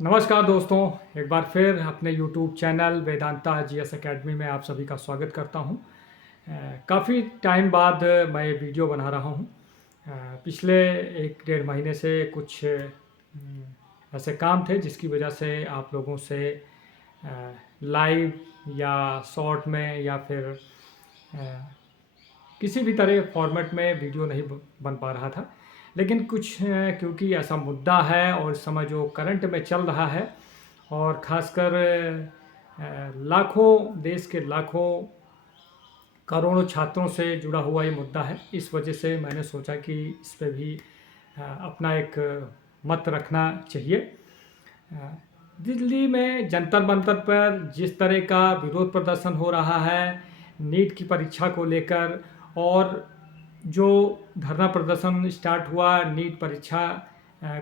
नमस्कार दोस्तों, एक बार फिर अपने YouTube channel Vedanta GS academy में आप सभी का स्वागत करता हूं। काफ़ी टाइम बाद मैं ये वीडियो बना रहा हूं। पिछले 1 डेढ़ महीने से कुछ ऐसे काम थे जिसकी वजह से आप लोगों से लाइव या शॉर्ट में या फिर किसी भी तरह फॉर्मेट में वीडियो नहीं बन पा रहा था। लेकिन कुछ क्योंकि ऐसा मुद्दा है और इस समय जो करंट में चल रहा है और ख़ासकर लाखों देश के लाखों करोड़ों छात्रों से जुड़ा हुआ ये मुद्दा है। इस वजह से मैंने सोचा कि इस पे भी अपना एक मत रखना चाहिए। दिल्ली में जंतर मंतर पर जिस तरह का विरोध प्रदर्शन हो रहा है नीट की परीक्षा को लेकर, और जो धरना प्रदर्शन स्टार्ट हुआ नीट परीक्षा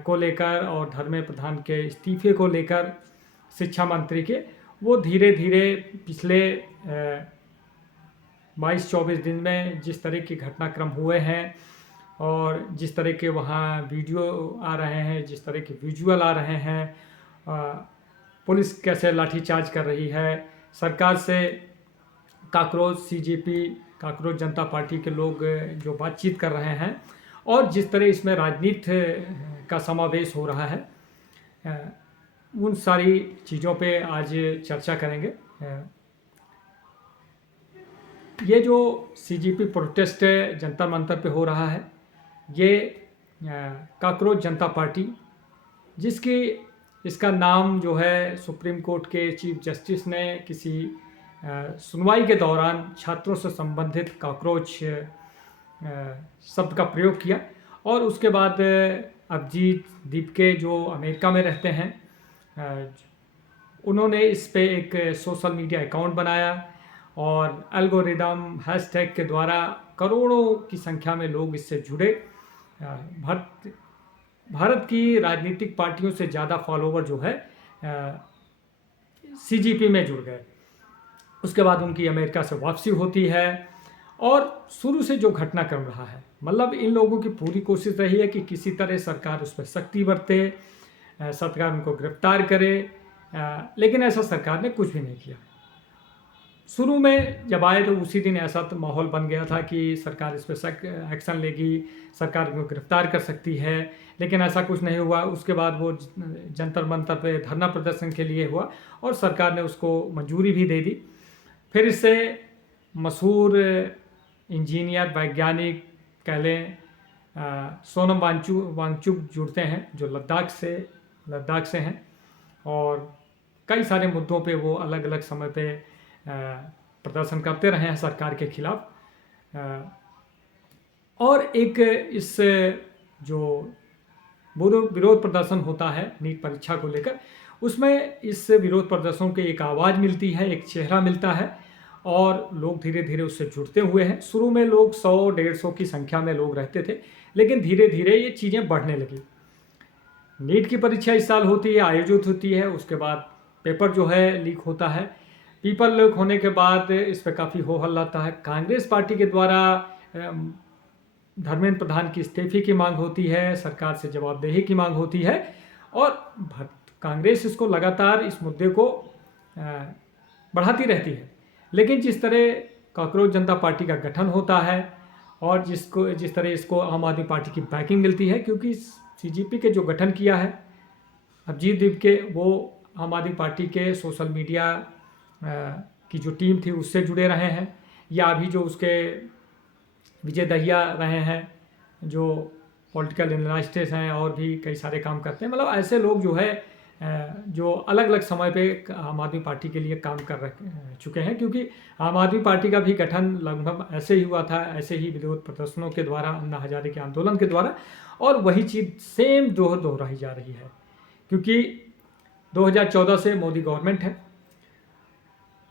को लेकर और धर्मेंद्र प्रधान के इस्तीफे को लेकर शिक्षा मंत्री के, वो धीरे धीरे पिछले 22-24 दिन में जिस तरह के घटनाक्रम हुए हैं और जिस तरह के वहाँ वीडियो आ रहे हैं, जिस तरह के विजुअल आ रहे हैं, पुलिस कैसे लाठीचार्ज कर रही है, सरकार से काकरोच सीजेपी काकरोच जनता पार्टी के लोग जो बातचीत कर रहे हैं, और जिस तरह इसमें राजनीति का समावेश हो रहा है, उन सारी चीज़ों पे आज चर्चा करेंगे। ये जो सीजेपी प्रोटेस्ट जंतर मंतर पे हो रहा है, ये काकरोच जनता पार्टी, जिसकी इसका नाम जो है सुप्रीम कोर्ट के चीफ जस्टिस ने किसी सुनवाई के दौरान छात्रों से संबंधित काकरोच शब्द का प्रयोग किया, और उसके बाद अभिजीत दीपके जो अमेरिका में रहते हैं, उन्होंने इस पे एक सोशल मीडिया अकाउंट बनाया और एल्गोरिदम हैशटैग के द्वारा करोड़ों की संख्या में लोग इससे जुड़े। भारत की राजनीतिक पार्टियों से ज़्यादा फॉलोवर जो है सीजेपी में जुड़ गए। उसके बाद उनकी अमेरिका से वापसी होती है, और शुरू से जो घटनाक्रम रहा है, मतलब इन लोगों की पूरी कोशिश रही है कि किसी तरह सरकार उस पर सख्ती बरते, सरकार उनको गिरफ्तार करे, लेकिन ऐसा सरकार ने कुछ भी नहीं किया। शुरू में जब आए तो उसी दिन ऐसा तो माहौल बन गया था कि सरकार इस पर एक्शन लेगी, सरकार को गिरफ्तार कर सकती है, लेकिन ऐसा कुछ नहीं हुआ। उसके बाद वो जंतर मंतर पे धरना प्रदर्शन के लिए हुआ और सरकार ने उसको मंजूरी भी दे दी। फिर इससे मशहूर इंजीनियर वैज्ञानिक कह लें सोनम वांगचुक जुड़ते हैं, जो लद्दाख से हैं, और कई सारे मुद्दों पे वो अलग अलग समय पे प्रदर्शन करते रहे हैं सरकार के खिलाफ। और एक इस जो विरोध प्रदर्शन होता है नीट परीक्षा को लेकर, उसमें इस विरोध प्रदर्शनों की एक आवाज़ मिलती है, एक चेहरा मिलता है, और लोग धीरे धीरे उससे जुड़ते हुए हैं। शुरू में लोग 100-150 की संख्या में लोग रहते थे, लेकिन धीरे धीरे ये चीज़ें बढ़ने लगी। नीट की परीक्षा इस साल होती है, आयोजित होती है, उसके बाद पेपर जो है लीक होता है। पेपर लीक होने के बाद इस पर काफ़ी हो हल्ला आता है। कांग्रेस पार्टी के द्वारा धर्मेंद्र प्रधान की इस्तीफे की मांग होती है, सरकार से जवाबदेही की मांग होती है, और कांग्रेस इसको लगातार इस मुद्दे को बढ़ाती रहती है। लेकिन जिस तरह काकरोच जनता पार्टी का गठन होता है और जिस तरह इसको आम आदमी पार्टी की बैकिंग मिलती है, क्योंकि सीजेपी के जो गठन किया है अभिजीत दीपके, वो आम आदमी पार्टी के सोशल मीडिया की जो टीम थी उससे जुड़े रहे हैं, या अभी जो उसके विजय दहिया रहे हैं जो पॉलिटिकल एनालिस्ट हैं और भी कई सारे काम करते हैं। मतलब ऐसे लोग जो है जो अलग अलग समय पे आम आदमी पार्टी के लिए काम कर चुके हैं, क्योंकि आम आदमी पार्टी का भी गठन लगभग ऐसे ही हुआ था, ऐसे ही विरोध प्रदर्शनों के द्वारा, अन्ना हजारे के आंदोलन के द्वारा, और वही चीज़ सेम दोहराई जा रही है, क्योंकि 2014 से मोदी गवर्नमेंट है,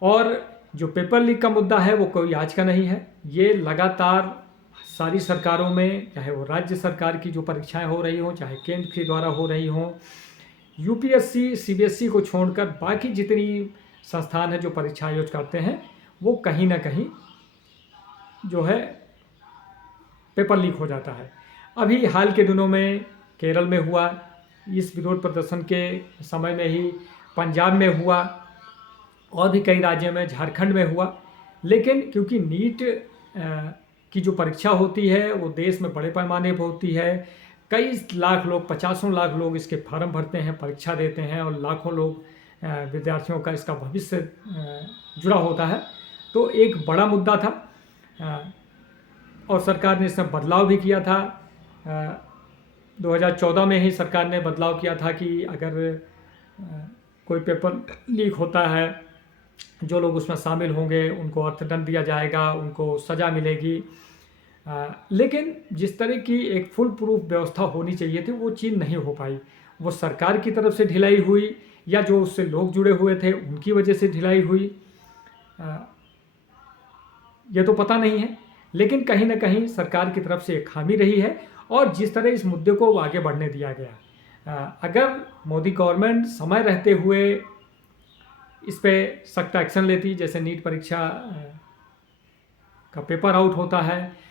और जो पेपर लीक का मुद्दा है वो कोई आज का नहीं है। ये लगातार सारी सरकारों में, चाहे वो राज्य सरकार की जो परीक्षाएं हो रही हों, चाहे केंद्र के द्वारा हो रही हों, यूपीएससी सीबीएसई को छोड़कर बाकी जितनी संस्थान है जो परीक्षा आयोजित करते हैं, वो कहीं ना कहीं जो है पेपर लीक हो जाता है। अभी हाल के दिनों में केरल में हुआ, इस विरोध प्रदर्शन के समय में ही पंजाब में हुआ और भी कई राज्यों में, झारखंड में हुआ। लेकिन क्योंकि नीट की जो परीक्षा होती है वो देश में बड़े पैमाने पर होती है, कई लाख लोग, 50 लाख लोग इसके फॉर्म भरते हैं, परीक्षा देते हैं और लाखों लोग विद्यार्थियों का इसका भविष्य जुड़ा होता है, तो एक बड़ा मुद्दा था। और सरकार ने इसमें बदलाव भी किया था। 2014 में ही सरकार ने बदलाव किया था कि अगर कोई पेपर लीक होता है, जो लोग उसमें शामिल होंगे उनको अर्थदंड दिया जाएगा, उनको सज़ा मिलेगी। लेकिन जिस तरह की एक फुल प्रूफ व्यवस्था होनी चाहिए थी वो चीज़ नहीं हो पाई। वो सरकार की तरफ से ढिलाई हुई या जो उससे लोग जुड़े हुए थे उनकी वजह से ढिलाई हुई, ये तो पता नहीं है। लेकिन कहीं ना कहीं सरकार की तरफ से एक खामी रही है और जिस तरह इस मुद्दे को आगे बढ़ने दिया गया, अगर मोदी गवर्नमेंट समय रहते हुए इस पे सख्त एक्शन लेती, जैसे नीट परीक्षा का पेपर आउट होता है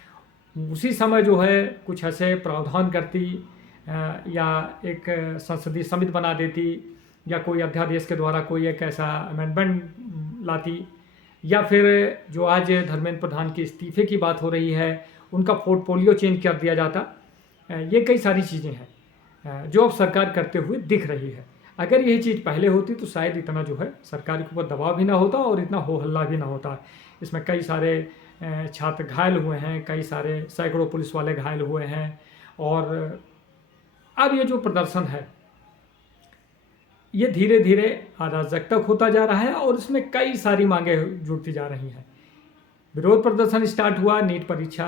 उसी समय जो है कुछ ऐसे प्रावधान करती या एक संसदीय समिति बना देती या कोई अध्यादेश के द्वारा कोई एक ऐसा अमेंडमेंट लाती, या फिर जो आज धर्मेंद्र प्रधान के इस्तीफे की बात हो रही है उनका पोर्टफोलियो चेंज कर दिया जाता। ये कई सारी चीज़ें हैं जो अब सरकार करते हुए दिख रही है। अगर यही चीज़ पहले होती तो शायद इतना जो है सरकार के ऊपर दबाव भी ना होता और इतना हो हल्ला भी ना होता। इसमें कई सारे छात्र घायल हुए हैं, कई सारे सैकड़ों पुलिस वाले घायल हुए हैं। और अब ये जो प्रदर्शन है ये धीरे धीरे अराजकता होता जा रहा है और इसमें कई सारी मांगें जुड़ती जा रही हैं। विरोध प्रदर्शन स्टार्ट हुआ नीट परीक्षा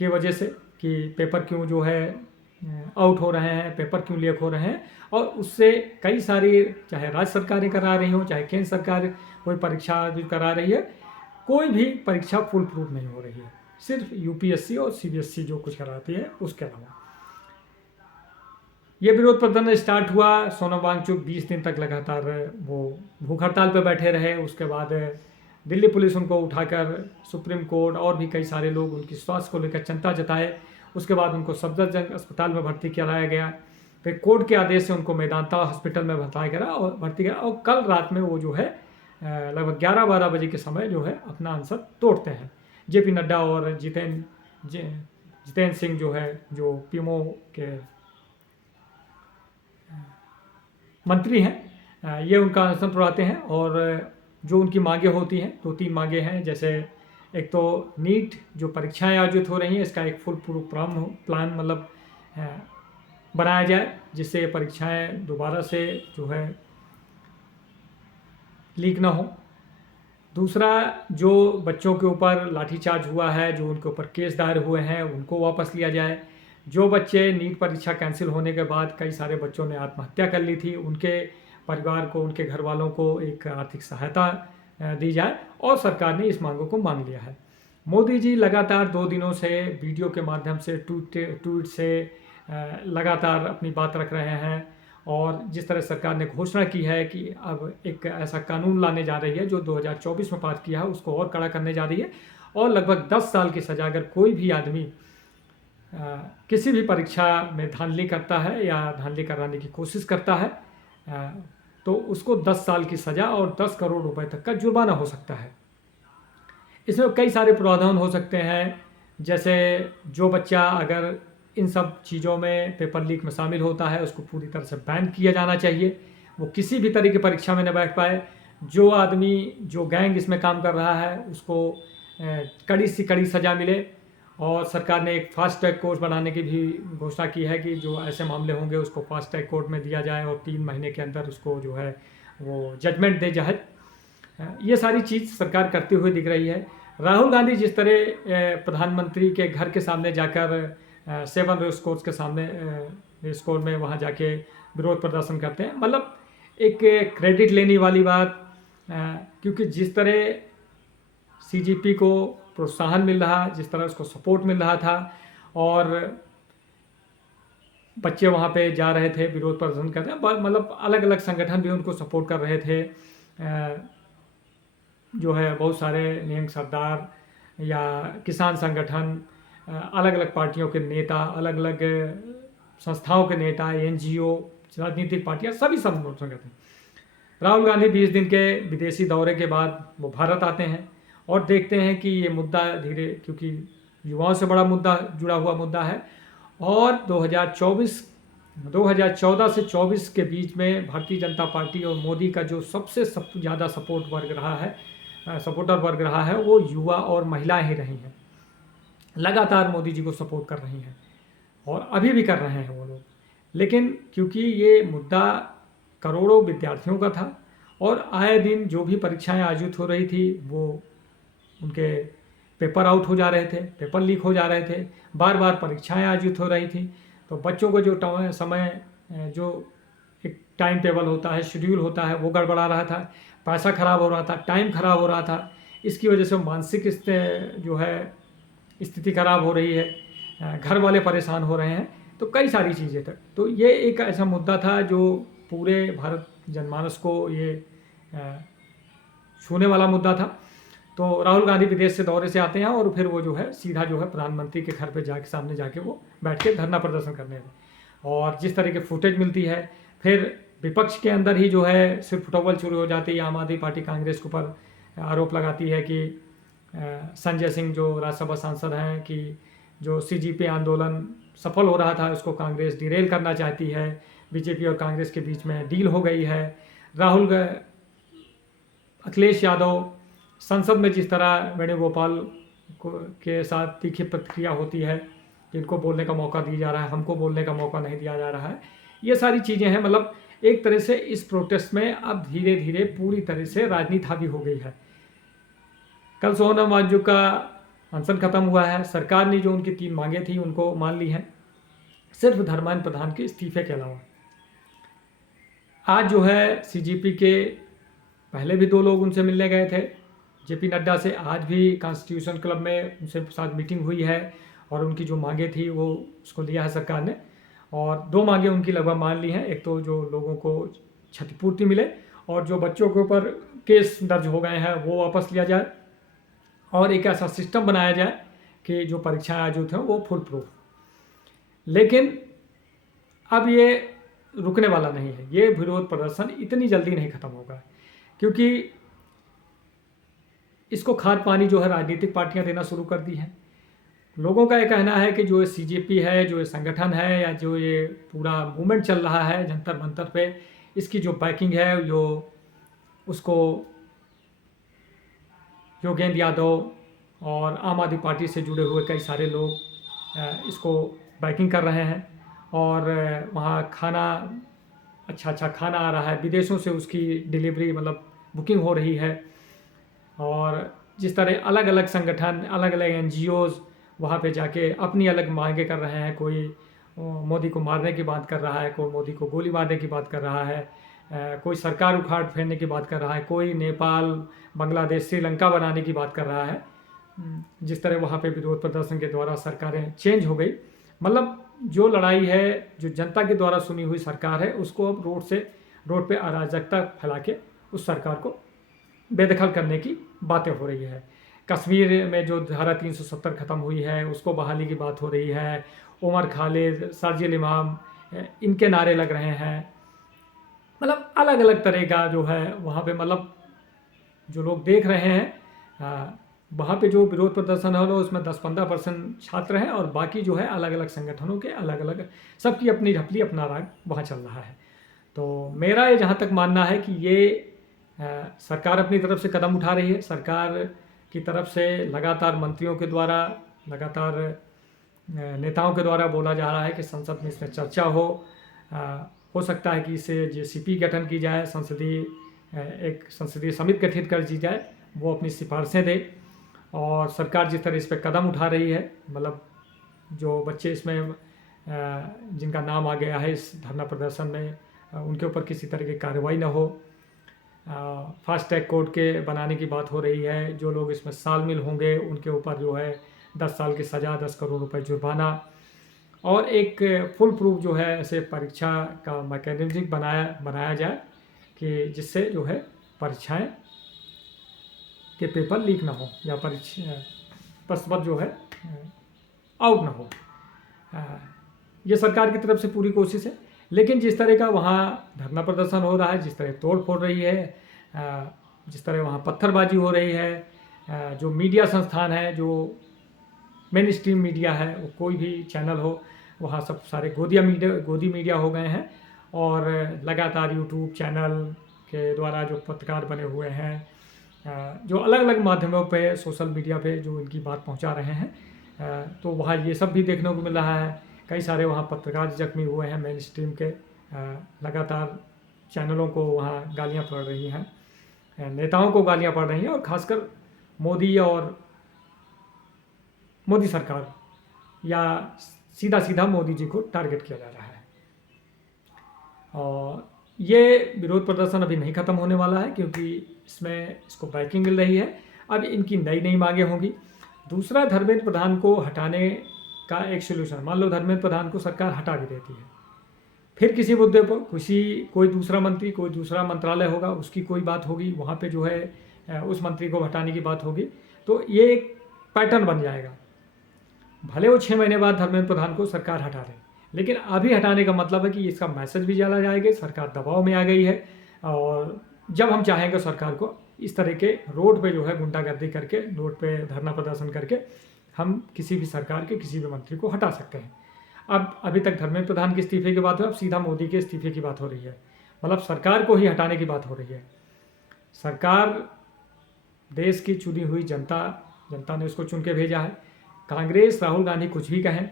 की वजह से कि पेपर क्यों जो है आउट हो रहे हैं, पेपर क्यों लीक हो रहे हैं, और उससे कई सारी, चाहे राज्य सरकारें करा रही हों चाहे केंद्र सरकार कोई परीक्षा जो करा रही है, कोई भी परीक्षा फुल प्रूफ नहीं हो रही है। सिर्फ यूपीएससी और सीबीएसई जो कुछ कराती है उसके अलावा। ये विरोध प्रदर्शन स्टार्ट हुआ, सोनम वांगचुक 20 दिन तक लगातार वो भूख हड़ताल पर बैठे रहे। उसके बाद दिल्ली पुलिस उनको उठाकर सुप्रीम कोर्ट और भी कई सारे लोग उनकी स्वास्थ्य को लेकर चिंता जताए। उसके बाद उनको सफदरजंग अस्पताल में भर्ती कराया गया। फिर कोर्ट के आदेश से उनको मेदांता हॉस्पिटल में भर्ती किया और कल रात में वो जो है लगभग 11-12 बजे के समय जो है अपना आंसर तोड़ते हैं। जेपी नड्डा और जितेंद्र सिंह जो है, जो पीएमओ के मंत्री हैं, ये उनका अनशन तोड़ाते हैं। और जो उनकी मांगें होती हैं, 2-3 मांगें हैं, जैसे एक तो नीट जो परीक्षाएं आयोजित हो रही हैं इसका एक फुल प्रूफ प्लान मतलब बनाया जाए, जिससे ये परीक्षाएं दोबारा से जो है लीक ना हो। दूसरा, जो बच्चों के ऊपर लाठीचार्ज हुआ है, जो उनके ऊपर केस दायर हुए हैं उनको वापस लिया जाए। जो बच्चे नीट परीक्षा कैंसिल होने के बाद कई सारे बच्चों ने आत्महत्या कर ली थी, उनके परिवार को, उनके घर वालों को एक आर्थिक सहायता दी जाए, और सरकार ने इस मांगों को मान लिया है। मोदी जी लगातार 2 दिनों से वीडियो के माध्यम से ट्वीट से लगातार अपनी बात रख रहे हैं। और जिस तरह सरकार ने घोषणा की है कि अब एक ऐसा कानून लाने जा रही है जो 2024 में पास किया है उसको और कड़ा करने जा रही है, और लगभग 10 साल की सज़ा अगर कोई भी आदमी किसी भी परीक्षा में धांधली करता है या धांधली कराने की कोशिश करता है तो उसको 10 साल की सज़ा और 10 करोड़ रुपए तक का जुर्माना हो सकता है। इसमें कई सारे प्रावधान हो सकते हैं, जैसे जो बच्चा अगर इन सब चीज़ों में पेपर लीक में शामिल होता है उसको पूरी तरह से बैन किया जाना चाहिए, वो किसी भी तरह की परीक्षा में न बैठ पाए। जो आदमी, जो गैंग इसमें काम कर रहा है उसको कड़ी से कड़ी सज़ा मिले। और सरकार ने एक फास्ट ट्रैक कोर्ट बनाने की भी घोषणा की है कि जो ऐसे मामले होंगे उसको फास्ट ट्रैक कोर्ट में दिया जाए और 3 महीने के अंदर उसको जो है वो जजमेंट दे जाए। ये सारी चीज़ सरकार करती हुई दिख रही है। राहुल गांधी जिस तरह प्रधानमंत्री के घर के सामने जाकर 7 रेस कोर्स के सामने रेस कोर्स में वहाँ जाके विरोध प्रदर्शन करते हैं, मतलब एक क्रेडिट लेने वाली बात, क्योंकि जिस तरह सीजीपी को प्रोत्साहन मिल रहा, जिस तरह उसको सपोर्ट मिल रहा था, और बच्चे वहाँ पे जा रहे थे विरोध प्रदर्शन करते हैं, मतलब अलग अलग संगठन भी उनको सपोर्ट कर रहे थे। जो है बहुत सारे निहंग सरदार या किसान संगठन, अलग अलग पार्टियों के नेता, अलग अलग संस्थाओं के नेता, एनजीओ, राजनीतिक पार्टियां सभी समर्थन करते हैं। राहुल गांधी 20 दिन के विदेशी दौरे के बाद वो भारत आते हैं और देखते हैं कि ये मुद्दा धीरे, क्योंकि युवाओं से बड़ा मुद्दा जुड़ा हुआ मुद्दा है, और 2014 से 24 के बीच में भारतीय जनता पार्टी और मोदी का जो सबसे ज़्यादा सपोर्टर वर्ग रहा है वो युवा और महिलाएं ही रही हैं। लगातार मोदी जी को सपोर्ट कर रही हैं और अभी भी कर रहे हैं वो लोग। लेकिन क्योंकि ये मुद्दा करोड़ों विद्यार्थियों का था और आए दिन जो भी परीक्षाएं आयोजित हो रही थी वो उनके पेपर आउट हो जा रहे थे, पेपर लीक हो जा रहे थे, बार बार परीक्षाएं आयोजित हो रही थी, तो बच्चों को जो समय जो एक टाइम टेबल होता है, शेड्यूल होता है, वो गड़बड़ा रहा था, पैसा खराब हो रहा था, टाइम खराब हो रहा था। इसकी वजह से मानसिक जो है स्थिति खराब हो रही है, घर वाले परेशान हो रहे हैं, तो कई सारी चीज़ें थे। तो ये एक ऐसा मुद्दा था जो पूरे भारत जनमानस को ये छूने वाला मुद्दा था। तो राहुल गांधी विदेश से दौरे से आते हैं और फिर वो जो है सीधा जो है प्रधानमंत्री के घर पे जाके सामने जाके वो बैठ के धरना प्रदर्शन करने लगे। और जिस तरह की फुटेज मिलती है, फिर विपक्ष के अंदर ही जो है सिर्फ फुटबॉल शुरू हो जाती है। आम आदमी पार्टी कांग्रेस के ऊपर आरोप लगाती है कि संजय सिंह जो राज्यसभा सांसद हैं कि जो CGP आंदोलन सफल हो रहा था उसको कांग्रेस डिरेल करना चाहती है, बीजेपी और कांग्रेस के बीच में डील हो गई है। अखिलेश यादव संसद में जिस तरह वेणुगोपाल के साथ तीखी प्रतिक्रिया होती है कि इनको बोलने का मौका दिया जा रहा है, हमको बोलने का मौका नहीं दिया जा रहा है, ये सारी चीज़ें हैं। मतलब एक तरह से इस प्रोटेस्ट में अब धीरे धीरे पूरी तरह से राजनीति हावी हो गई है। कल सोनम वांगचुक का अनशन खत्म हुआ है, सरकार ने जो उनकी 3 मांगे थी उनको मान ली हैं, सिर्फ धर्मेंद्र प्रधान के इस्तीफे के अलावा। आज जो है CGP के पहले भी 2 लोग उनसे मिलने गए थे, JP नड्डा से। आज भी कॉन्स्टिट्यूशन क्लब में उनसे साथ मीटिंग हुई है और उनकी जो मांगे थी वो उसको दिया है सरकार ने, और 2 मांगे उनकी लगभग मान ली हैं। एक तो जो लोगों को क्षतिपूर्ति मिले और जो बच्चों के ऊपर केस दर्ज हो गए हैं वो वापस लिया जाए, और एक ऐसा सिस्टम बनाया जाए कि जो परीक्षाएं आयोजित हैं वो फुल प्रूफ। लेकिन अब ये रुकने वाला नहीं है, ये विरोध प्रदर्शन इतनी जल्दी नहीं खत्म होगा, क्योंकि इसको खाद पानी जो है राजनीतिक पार्टियां देना शुरू कर दी हैं। लोगों का ये कहना है कि जो CGP है, जो ये संगठन है, या जो ये पूरा मूवमेंट चल रहा है जंतर मंतर पे, इसकी जो बैकिंग है जो उसको योगेंद्र यादव और आम आदमी पार्टी से जुड़े हुए कई सारे लोग इसको बैकिंग कर रहे हैं। और वहाँ खाना अच्छा खाना आ रहा है, विदेशों से उसकी डिलीवरी मतलब बुकिंग हो रही है, और जिस तरह अलग अलग संगठन, अलग अलग NGOs वहाँ पे जाके अपनी अलग मांगे कर रहे हैं। कोई मोदी को मारने की बात कर रहा है, कोई मोदी को गोली मारने की बात कर रहा है, कोई सरकार उखाड़ फेंकने की बात कर रहा है, कोई नेपाल, बांग्लादेश, श्रीलंका बनाने की बात कर रहा है। जिस तरह वहाँ पे विरोध प्रदर्शन के द्वारा सरकारें चेंज हो गई, मतलब जो लड़ाई है, जो जनता के द्वारा सुनी हुई सरकार है, उसको अब रोड पे अराजकता फैला के उस सरकार को बेदखल करने की बातें हो रही है। कश्मीर में जो धारा 370 ख़त्म हुई है उसको बहाली की बात हो रही है। उमर खालिद, शारजील इमाम, इनके नारे लग रहे हैं। मतलब अलग अलग तरह का जो है वहाँ पे, मतलब जो लोग देख रहे हैं वहाँ पे जो विरोध प्रदर्शन हो रहा है उसमें 10-15% छात्र हैं, और बाकी जो है अलग अलग संगठनों के अलग अलग, सबकी अपनी ढपली, अपना राग वहाँ चल रहा है। तो मेरा ये जहाँ तक मानना है कि ये सरकार अपनी तरफ से कदम उठा रही है। सरकार की तरफ से लगातार मंत्रियों के द्वारा, लगातार नेताओं के द्वारा बोला जा रहा है कि संसद में इसमें चर्चा हो सकता है कि इसे JCP गठन की जाए, एक संसदीय समिति गठित कर दी जाए, वो अपनी सिफारिशें दे। और सरकार जिस तरह इस पर कदम उठा रही है, मतलब जो बच्चे इसमें जिनका नाम आ गया है इस धरना प्रदर्शन में, उनके ऊपर किसी तरह की कार्रवाई ना हो। फास्ट ट्रैक कोर्ट के बनाने की बात हो रही है। जो लोग इसमें शामिल होंगे उनके ऊपर जो है 10 साल की सज़ा, 10 करोड़ रुपए जुर्माना, और एक फुल प्रूफ जो है ऐसे परीक्षा का मैकेनिज्म बनाया जाए कि जिससे जो है परीक्षाएं के पेपर लीक ना हो, या परीक्षा प्रश्न पत्र जो है आउट ना हो। ये सरकार की तरफ से पूरी कोशिश है। लेकिन जिस तरह का वहाँ धरना प्रदर्शन हो रहा है, जिस तरह तोड़ फोड़ रही है, जिस तरह वहाँ पत्थरबाजी हो रही है, जो मीडिया संस्थान है, जो मेन स्ट्रीम मीडिया है, वो कोई भी चैनल हो, वहाँ सब सारे गोदी मीडिया हो गए हैं। और लगातार यूट्यूब चैनल के द्वारा जो पत्रकार बने हुए हैं, जो अलग अलग माध्यमों पे, सोशल मीडिया पे जो इनकी बात पहुंचा रहे हैं, तो वहाँ ये सब भी देखने को मिल रहा है। कई सारे वहाँ पत्रकार जख्मी हुए हैं मेन स्ट्रीम के, लगातार चैनलों को वहाँ गालियाँ पड़ रही हैं, नेताओं को गालियाँ पड़ रही हैं, और ख़ासकर मोदी सरकार या सीधा सीधा मोदी जी को टारगेट किया जा रहा है। और ये विरोध प्रदर्शन अभी नहीं ख़त्म होने वाला है, क्योंकि इसको बैकिंग मिल रही है। अब इनकी नई नई मांगें होंगी। दूसरा, धर्मेंद्र प्रधान को हटाने का एक सोल्यूशन, मान लो धर्मेंद्र प्रधान को सरकार हटा भी देती है, फिर किसी मुद्दे पर कोई दूसरा मंत्री, कोई दूसरा मंत्रालय होगा, उसकी कोई बात होगी, वहाँ पे जो है उस मंत्री को हटाने की बात होगी, तो ये एक पैटर्न बन जाएगा। भले वो 6 महीने बाद धर्मेंद्र प्रधान को सरकार हटा दे, लेकिन अभी हटाने का मतलब है कि इसका मैसेज भी चला जाएगा, सरकार दबाव में आ गई है, और जब हम चाहेंगे सरकार को इस तरह के रोड पे जो है गुंडागर्दी करके, रोड पे धरना प्रदर्शन करके हम किसी भी सरकार के किसी भी मंत्री को हटा सकते हैं। अब अभी तक धर्मेंद्र प्रधान के इस्तीफे की बात हो, अब सीधा मोदी के इस्तीफे की बात हो रही है, मतलब सरकार को ही हटाने की बात हो रही है। सरकार देश की चुनी हुई जनता ने उसको चुन के भेजा है। कांग्रेस, राहुल गांधी कुछ भी कहें,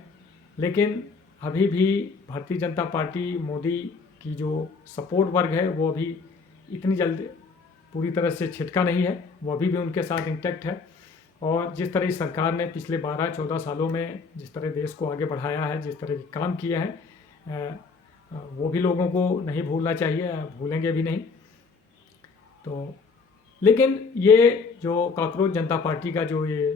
लेकिन अभी भी भारतीय जनता पार्टी, मोदी की जो सपोर्ट वर्ग है, वो अभी इतनी जल्द पूरी तरह से छिटका नहीं है, वो अभी भी उनके साथ इंटैक्ट है। और जिस तरह इस सरकार ने पिछले 12-14 सालों में जिस तरह देश को आगे बढ़ाया है, जिस तरह के काम किए हैं, वो भी लोगों को नहीं भूलना चाहिए, भूलेंगे भी नहीं। तो लेकिन ये जो कॉकरोच जनता पार्टी का जो ये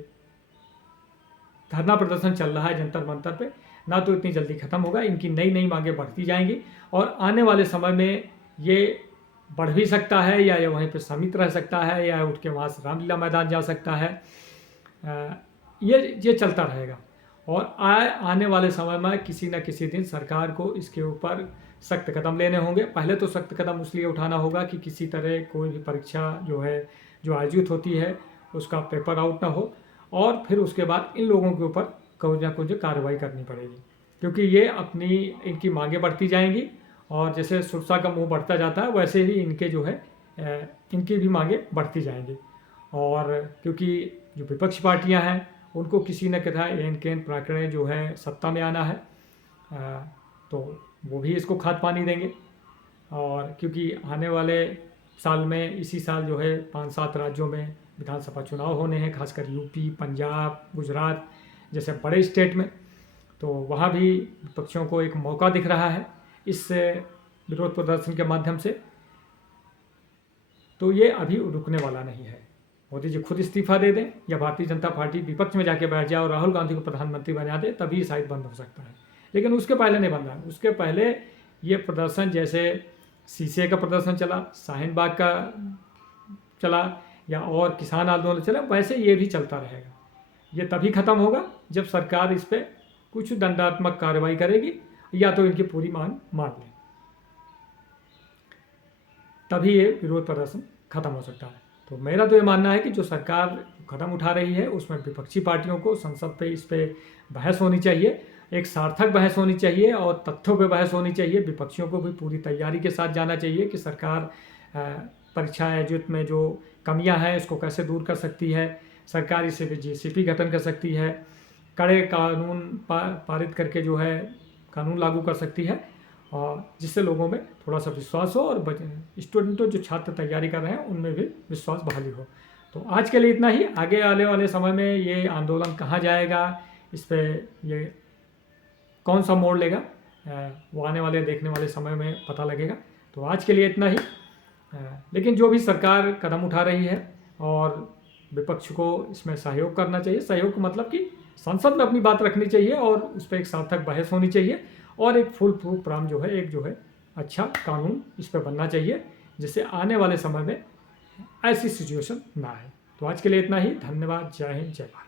धरना प्रदर्शन चल रहा है जंतर मंतर पे, ना तो इतनी जल्दी ख़त्म होगा, इनकी नई नई मांगें बढ़ती जाएंगी, और आने वाले समय में ये बढ़ भी सकता है, या ये वहीं पे सीमित रह सकता है, या उठ के वहाँ से रामलीला मैदान जा सकता है। ये चलता रहेगा, और आने वाले समय में किसी न किसी दिन सरकार को इसके ऊपर सख्त कदम लेने होंगे। पहले तो सख्त कदम इसलिए उठाना होगा कि किसी तरह कोई भी परीक्षा जो आयोजित होती है उसका पेपर आउट ना हो, और फिर उसके बाद इन लोगों के ऊपर कुछ ना कुछ कार्रवाई करनी पड़ेगी, क्योंकि ये इनकी मांगें बढ़ती जाएंगी, और जैसे सुरसा का मुंह बढ़ता जाता है, वैसे ही इनकी भी मांगें बढ़ती जाएंगी। और क्योंकि जो विपक्षी पार्टियां हैं, उनको किसी न किसी एन केन प्रकरण जो है सत्ता में आना है, तो वो भी इसको खाद पानी देंगे। और क्योंकि आने वाले साल में, इसी साल जो है 5-7 राज्यों में विधानसभा चुनाव होने हैं, खासकर यूपी, पंजाब, गुजरात जैसे बड़े स्टेट में, तो वहाँ भी विपक्षियों को एक मौका दिख रहा है इस विरोध प्रदर्शन के माध्यम से। तो ये अभी रुकने वाला नहीं है। मोदी जी खुद इस्तीफा दे दें, या भारतीय जनता पार्टी विपक्ष में जाके बैठ जाए और राहुल गांधी को प्रधानमंत्री बना दे, तभी शायद बंद हो सकता है, लेकिन उसके पहले नहीं बन रहा है। उसके पहले ये प्रदर्शन, जैसे सीसीए का प्रदर्शन चला, शाहीन बाग का चला, या और किसान आंदोलन चला, वैसे ये भी चलता रहेगा। ये तभी ख़त्म होगा जब सरकार इस पर कुछ दंडात्मक कार्रवाई करेगी, या तो इनकी पूरी मांग मान ले, तभी ये विरोध प्रदर्शन खत्म हो सकता है। तो मेरा तो ये मानना है कि जो सरकार कदम उठा रही है, उसमें विपक्षी पार्टियों को संसद पे इस पे बहस होनी चाहिए, एक सार्थक बहस होनी चाहिए, और तथ्यों पे बहस होनी चाहिए। विपक्षियों को भी पूरी तैयारी के साथ जाना चाहिए कि सरकार परीक्षा आयोजित में जो कमियां हैं इसको कैसे दूर कर सकती है, सरकार इसे भी जीसीपी गठन कर सकती है, कड़े कानून पारित करके जो है कानून लागू कर सकती है, और जिससे लोगों में थोड़ा सा विश्वास हो, और स्टूडेंटों जो छात्र तैयारी कर रहे हैं उनमें भी विश्वास बहाली हो। तो आज के लिए इतना ही। आगे आने वाले समय में ये आंदोलन कहाँ जाएगा, इस पर ये कौन सा मोड़ लेगा, वो आने वाले देखने वाले समय में पता लगेगा। तो आज के लिए इतना ही। लेकिन जो भी सरकार कदम उठा रही है, और विपक्ष को इसमें सहयोग करना चाहिए। सहयोग का मतलब कि संसद में अपनी बात रखनी चाहिए, और उस पर एक सार्थक बहस होनी चाहिए, और एक फुल प्रूफ प्रोग्राम जो है अच्छा कानून इस पर बनना चाहिए, जिससे आने वाले समय में ऐसी सिचुएशन ना आए। तो आज के लिए इतना ही। धन्यवाद। जय हिंद, जय भारत।